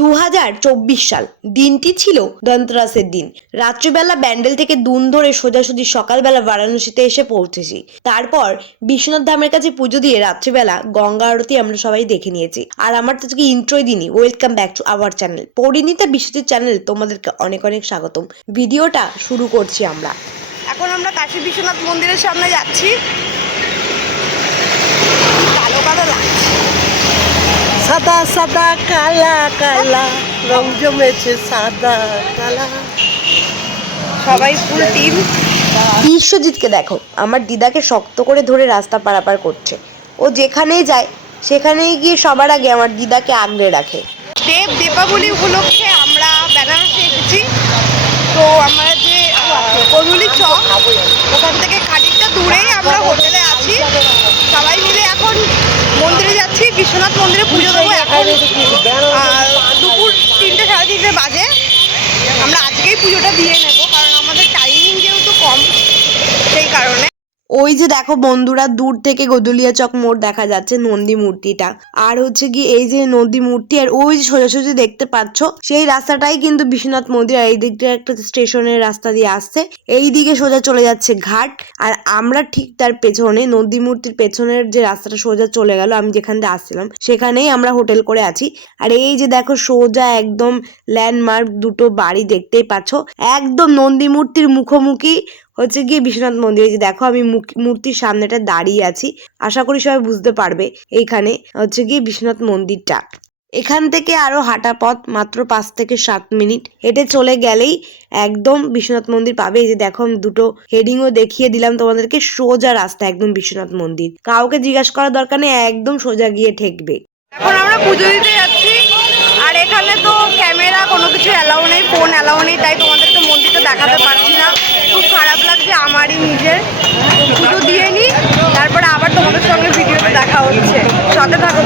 2024 সাল। দিনটি ছিল ধনতেরাসের দিন। রাত্রিবেলা ব্যান্ডেল থেকে দুন ধরে সোজাসুজি সকালবেলা বারাণসীতে এসে পৌঁছেছি। তারপর বিশ্বনাথ ধামের কাছে পুজো দিয়ে রাত্রিবেলা গঙ্গা আরতি আমরা সবাই দেখে নিয়েছি। আর আমার তো আজকে ইন্ট্রোই দিনই। Welcome back to our channel Parineeta Biswajit channel. তোমাদেরকে অনেক অনেক স্বাগতম। ভিডিওটা শুরু করছি আমরা। এখন আমরা কাশী বিশ্বনাথ মন্দিরের সামনে যাচ্ছি। কালো কালো লাগছে, সাদা সাদা কালা কালা রং জমেছে সাদা কালা। সবাই ফুল টিম। বিশ্বজিৎকে দেখো, আমার দিদাকে শক্ত করে ধরে রাস্তা পারাপার করছে। ও যেখানেই যায় সেখানেই গিয়ে সবার আগে আমার দিদাকে আগলে রাখে। দীপাবলি উপলক্ষে আমরা বেনারসে এসেছি। তো আমরা যে কদুলি চক, ওখান থেকে খানিকটা দূরেই আমরা হোটেলে আছি। সবাই মিলে এখন মন্দিরে যাচ্ছি, বিশ্বনাথ মন্দিরে পুজো দেবো। এখন দুপুর 3টে সাড়ে 3টে বাজে। আমরা আজকেই পুজোটা দিয়ে নেব, কারণ আমাদের টাইমিং যেহেতু কম, সেই কারণে। ওই যে দেখো বন্ধুরা, দূর থেকে গদুলিয়া চক মোড় দেখা যাচ্ছে, নন্দী মূর্তিটা। আর হচ্ছে কি এই যে নন্দী মূর্তি, আর ওই যে সোজাসুজি দেখতে পাচ্ছ সেই রাস্তাটাই কিন্তু বিশ্বনাথ মন্দির। আর এই দিকটা একটা স্টেশনের রাস্তা দিয়ে আসছে, এই দিকে সোজা চলে যাচ্ছে ঘাট। আর আমরা ঠিক তার পেছনে নন্দী মূর্তির পেছনের যে রাস্তাটা সোজা চলে গেল, আমি যেখান থেকে আসছিলাম সেখানেই আমরা হোটেল করে আছি। আর এই যে দেখো সোজা একদম ল্যান্ডমার্ক দুটো বাড়ি দেখতেই পাচ্ছ, একদম নন্দী মূর্তির মুখোমুখি হচ্ছে গিয়ে বিশ্বনাথ মন্দির। যে দেখো আমি মূর্তির সামনেটা দাঁড়িয়ে আছি, আশা করি সবাই বুঝতে পারবে এইখানে হচ্ছে গিয়ে বিশ্বনাথ মন্দিরটা। এখান থেকে আরো হাঁটা পথ মাত্র 5 থেকে 7 মিনিট হেঁটে চলে গেলেই একদম বিশ্বনাথ মন্দির পাবে। এই যে দেখো আমি দুটো হেডিংও দেখিয়ে দিলাম তোমাদেরকে, সোজা রাস্তা একদম বিশ্বনাথ মন্দির। কাউকে জিজ্ঞাসা করার দরকার নেই, একদম সোজা গিয়ে ঠেকবে। এখন আমরা পুজো দিতে যাচ্ছি। আর এখানে তো ক্যামেরা কোনো কিছু অ্যালাউ নেই, ফোন অ্যালাউ নেই, তাই তোমাদেরকে মন্দিরটা দেখাতে পারছি না। খুব খারাপ লাগছে আমারই নিজের। পুজো দিয়ে নিই, তারপরে আবার তোমাদের সঙ্গে ভিডিওতে দেখা হচ্ছে। সাথে থাকো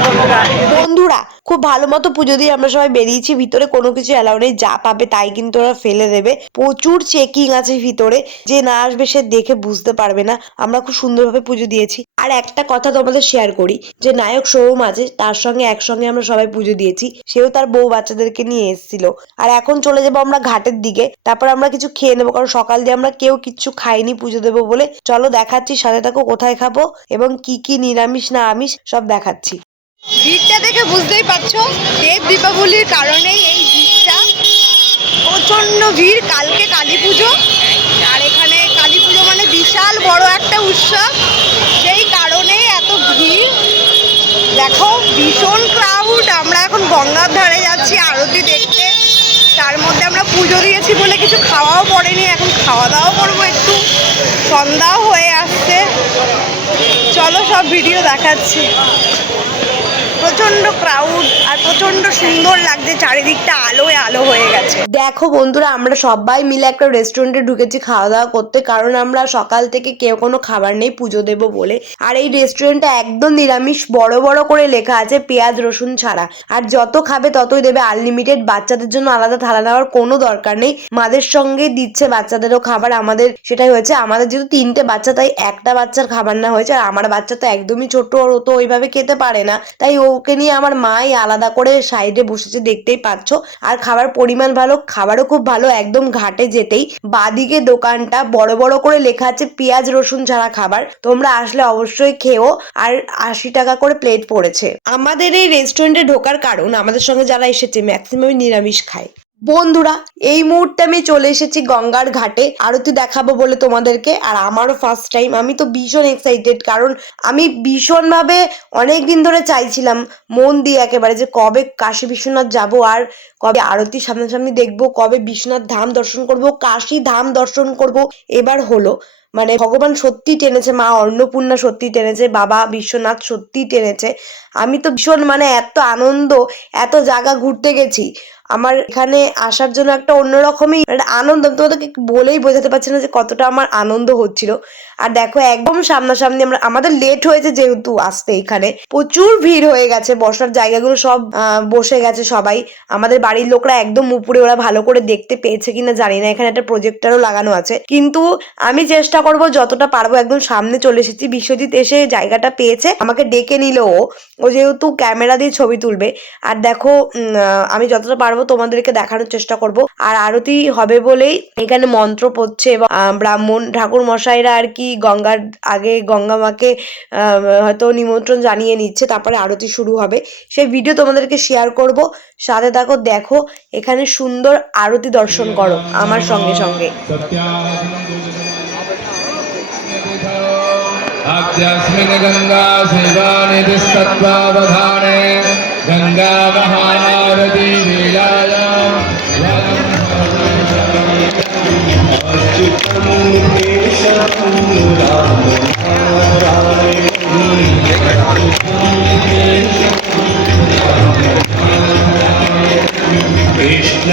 বন্ধুরা, খুব ভালো মতো পুজো দিয়ে আমরা সবাই বেরিয়েছি। ভিতরে কোনো কিছু অ্যালাউ নেই, যা পাবে তাই কিন্তু ওরা ফেলে দেবে। প্রচুর চেকিং আছে ভিতরে, যে না আসবে সে দেখে বুঝতে পারবে না। আমরা খুব সুন্দরভাবে পুজো দিয়েছি। আর একটা কথা তোমাদের শেয়ার করি, যে নায়ক সোহম আছে, তার সঙ্গে একসঙ্গে আমরা সবাই পুজো দিয়েছি। সেও তার বউ বাচ্চাদেরকে নিয়ে এসেছিল। আর এখন চলে যাবো আমরা ঘাটের দিকে, তারপর আমরা কিছু খেয়ে নেবো, কারণ সকাল দিয়ে আমরা কেউ কিচ্ছু খাইনি পুজো দেবো বলে। চলো দেখাচ্ছি, সাথে থাকো কোথায় খাবো এবং কি কি নিরামিষ না আমিষ সব দেখাচ্ছি। ভিড়টা দেখে বুঝতেই পারছো, দীপাবলির কারণেই এই ভিড়টা। প্রচন্ড ভিড়। কালকে কালী পুজো, আর এখানে কালী পুজো মানে বিশাল বড় একটা উৎসব, সেই কারণে এত ভিড়। দেখো ভীষণ ক্রাউড। আমরা এখন গঙ্গার ধারে যাচ্ছি আরতি দেখতে। তার মধ্যে আমরা পুজো দিয়েছি বলে কিছু খাওয়াও পড়েনি, এখন খাওয়া দাওয়া করবো একটু। সন্ধ্যাও হয়ে আসছে। চলো সব ভিডিও দেখাচ্ছি। প্রচন্ড ক্রাউড আর প্রচন্ড সুন্দর লাগছে, চারিদিকটা আলোয় আলো হয়ে গেছে। দেখো বন্ধুরা, আমরা সবাই মিলে একটা রেস্টুরেন্টে ঢুকেছি খাওয়া দাওয়া করতে, কারণ আমরা সকাল থেকে কেউ কোনো খাবার নেই পুজো দেবো বলে। আর এই রেস্টুরেন্টটা একদম নিরামিষ, বড় বড় করে লেখা আছে পেঁয়াজ রসুন ছাড়া। আর যত খাবে ততই দেবে, আনলিমিটেড। বাচ্চাদের জন্য আলাদা থালা নেওয়ার কোনো দরকার নেই, মাদের সঙ্গে দিচ্ছে বাচ্চাদেরও খাবার। আমাদের সেটাই হয়েছে, আমাদের যেহেতু 3টে বাচ্চা তাই একটা বাচ্চার খাবার না হয়েছে। আর আমার বাচ্চা তো একদমই ছোট, ও তো ওইভাবে খেতে পারে না, তাই ওকে নিয়ে আমার মাই আলাদা করে সাইডে বসেছে, দেখতেই পাচ্ছ। আর খাবার পরিমাণ ভালো, খাবারও খুব ভালো। একদম ঘাটে যেতেই বাদিকে দোকানটা বড় বড় করে লেখা আছে পেঁয়াজ রসুন ছাড়া খাবার, তোমরা আসলে অবশ্যই খেও। আর 80 টাকা করে প্লেট পড়েছে। আমাদের এই রেস্টুরেন্টে ঢোকার কারণ, আমাদের সঙ্গে যারা এসেছে ম্যাক্সিমাম নিরামিষ খায়। বন্ধুরা, এই মুহূর্তে আমি চলে এসেছি গঙ্গার ঘাটে আরতি দেখাবো বলে তোমাদেরকে। আর আমারও ফার্স্ট টাইম, আমি তো ভীষণ এক্সাইটেড, কারণ আমি ভীষণভাবে অনেকদিন ধরে চাইছিলাম মন দিয়ে একেবারে, যে কবে কাশী বিশ্বনাথ যাব, আর কবে আরতি সামনাসামনি দেখবো, কবে বিশ্বনাথ ধাম দর্শন করব, কাশী ধাম দর্শন করব। এবার হলো, মানে ভগবান সত্যি টেনেছে, মা অন্নপূর্ণা সত্যি টেনেছে, বাবা বিশ্বনাথ সত্যি টেনেছে। আমি তো ভীষণ, মানে এত আনন্দ, এত জায়গা ঘুরতে গেছি। আমার এখানে আসার জন্য একটা অন্যরকমই একটা আনন্দ, আমি তোমাদেরকে বলেই বোঝাতে পারছি না যে কতটা আমার আনন্দ হচ্ছিল। আর দেখো একদম সামনাসামনি আমাদের লেট হয়েছে যেহেতু আসতে, এখানে প্রচুর ভিড় হয়ে গেছে, বসার জায়গাগুলো সব বসে গেছে সবাই। আমাদের বাড়ির লোকরা একদম উপরে, ওরা ভালো করে দেখতে পেয়েছে কিনা জানি না, এখানে একটা প্রজেক্টরও লাগানো আছে, কিন্তু আমি চেষ্টা করব যতটা পারবো। একদম সামনে চলে এসেছি, বিশ্বজিৎ এসে জায়গাটা পেয়েছে, আমাকে ডেকে নিল ও যেহেতু ক্যামেরা দিয়ে ছবি তুলবে। আর দেখো আমি যতটা পারবো তোমাদেরকে দেখানোর চেষ্টা করব। আর আরতি হবে বলেই এখানে মন্ত্র পড়ছে এবং ব্রাহ্মণ ঠাকুর মশাইরা আর কি গঙ্গার আগে গঙ্গা মাকে হয়তো নিমন্ত্রণ জানিয়ে নিচ্ছে, তারপরে আরতি শুরু হবে। সেই ভিডিও তোমাদেরকে শেয়ার করব, সাথে দেখো। দেখো এখানে সুন্দর আরতি দর্শন করো আমার সঙ্গে সঙ্গে। आद्यास्मिन् गंगा सेवानिधिस्तत्त्वावधाने गंगा महारती लीलायां कृष्ण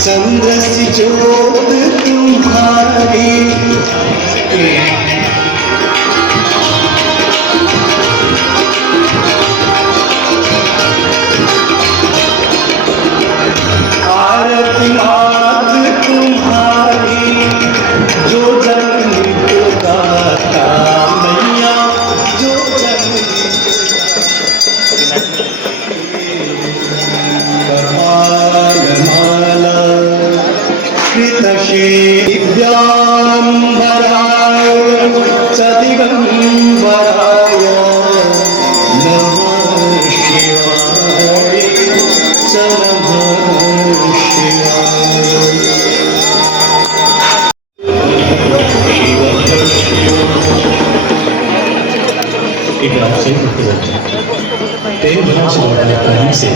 चंद्र सी ज्योत तुम्हारी आरती मात तुम्हारी जो जन गाता मैया जो जन कृतशे दिव्यांबरा च दिगंबराय नमः शिवाय च नमः शिवाय। एक आपसे तेरे बना से लौटा कहीं से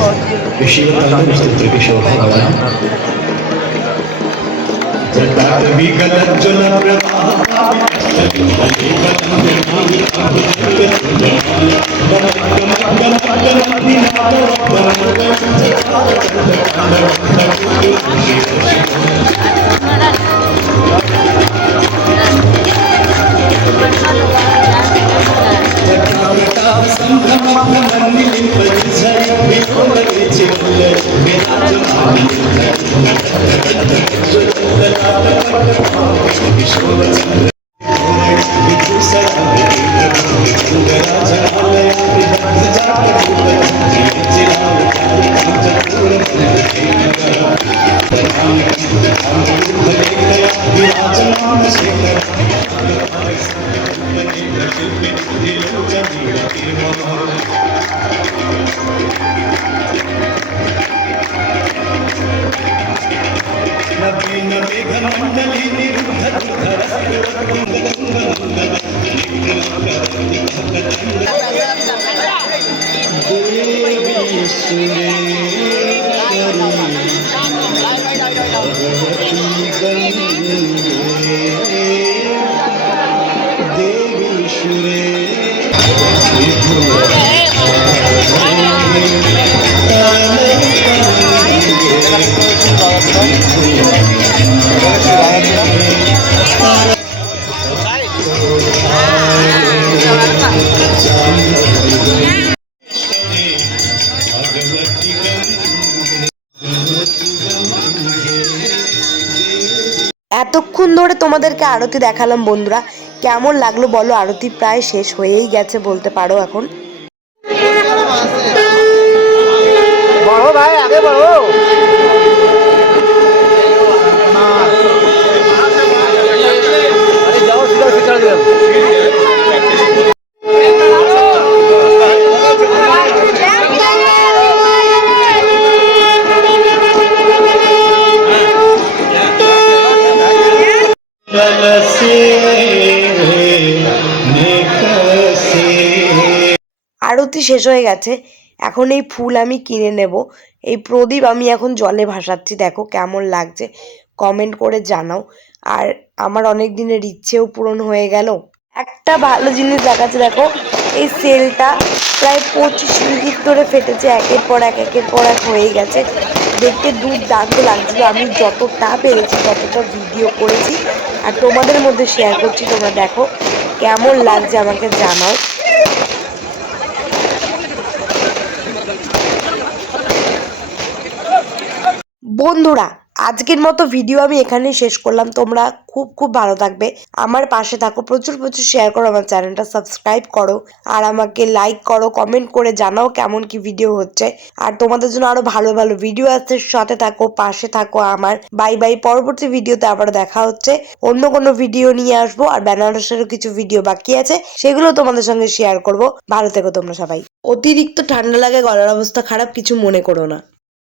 शिव तांडव स्तोत्र की शोभा बढ़ा विगलज्ज्वल देवी এতক্ষণ ধরে তোমাদেরকে আরতি দেখালাম বন্ধুরা, কেমন লাগলো বলো? আরতি প্রায় শেষ হয়েই গেছে বলতে পারো এখন। बढ़ो भाई आगे बढ़ो। अरे जाओ सीधा सीधा दिया। আরতি শেষ হয়ে গেছে, এখন এই ফুল আমি কিনে নেব। এই প্রদীপ আমি এখন জলে ভাসাচ্ছি, দেখো কেমন লাগছে কমেন্ট করে জানাও। আর আমার অনেক দিনের ইচ্ছেও পূরণ হয়ে গেল। একটা ভালো জিনিস দেখাচ্ছে, দেখো এই সেলটা প্রায় 25 মিনিট ধরে ফেটেছে, একের পর এক হয়ে গেছে। দেখতে দুর্দান্ত লাগছিল। আমি যতটা পেরেছি ততটা ভিডিও করেছি আর তোমাদের মধ্যে শেয়ার করছি। তোমরা দেখো কেমন লাগছে আমাকে জানাও। বন্ধুরা আজকের মতো ভিডিও আমি এখানেই শেষ করলাম। তোমরা খুব খুব ভালো থাকবে, আমার পাশে থাকো, প্রচুর প্রচুর শেয়ার করো, আমার চ্যানেলটা সাবস্ক্রাইব করো আর আমাকে লাইক করো, কমেন্ট করে জানাও কেমন কি ভিডিও হচ্ছে। আর তোমাদের জন্য আরো ভালো ভালো ভিডিও আসছে, সাথে থাকো, পাশে থাকো আমার। বাই বাই, পরবর্তী ভিডিওতে আবার দেখা হচ্ছে। অন্য কোনো ভিডিও নিয়ে আসবো আর বেনারসেরও কিছু ভিডিও বাকি আছে, সেগুলো তোমাদের সঙ্গে শেয়ার করব। ভালো থেকো তোমরা সবাই। অতিরিক্ত ঠান্ডা লাগে, গলার অবস্থা খারাপ, কিছু মনে করো না।